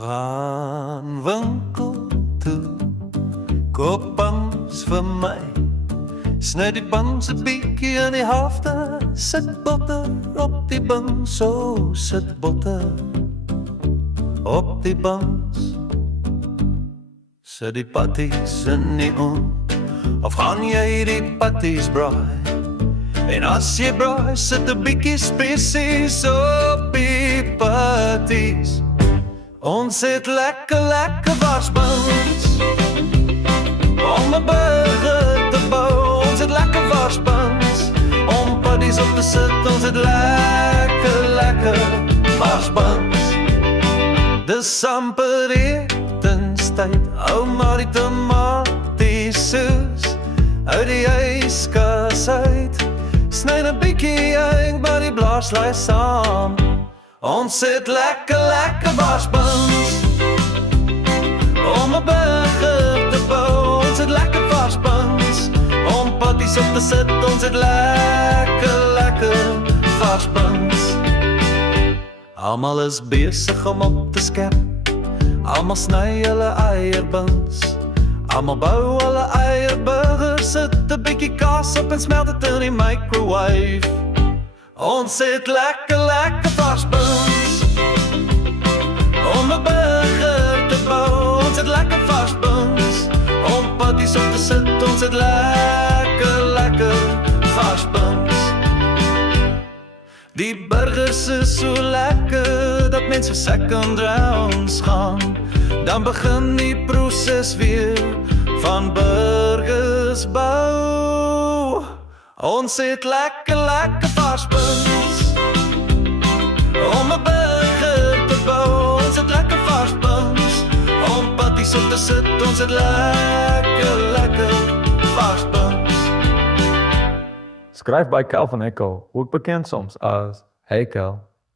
Gaan winkel toe, koop buns vir my. Sny die buns 'n bietjie in die helfte, sit botter op die buns, so sit botter op die buns. Sit die patties in die oond, of gaan jy die patties braai? En as jy braai, sit 'n bietjie spesies op die patties. Ons het lekker warsbuns om 'n burger te bou. Ons het lekker warsbuns om patties op te sit. Ons het lekker warsbuns. Dis amper etenstyd. Hou maar die tomatiesoes uit die yskas uit. Sny 'n bietjie uit, maar die blaas lei saam. Ons het lekker warsbuns om 'n burger te bou. Ons het lekker warsbuns om patties op te sit. Ons het lekker warsbuns. Almal is besig om op te skep. Almal sny hulle eierbuns. Almal bou hulle eierburgers. Sit 'n bietjie kaas op en smelt dit in die microwave. Ons het lekker warsbuns om 'n burger te bou. Ons het lekker warsbuns om patties op te sit. Ons het lekker warsbuns. Die burgers is so lekker dat mense second rounds gaan. Dan begin die proses weer van burgers bou. Ons het lekker warsbuns om 'n burger te bou. Ons het lekker warsbuns om patties op te sit. Ons het lekker warsbuns. Skryf by Kel van Echo, ook bekend soms as Hey Kel.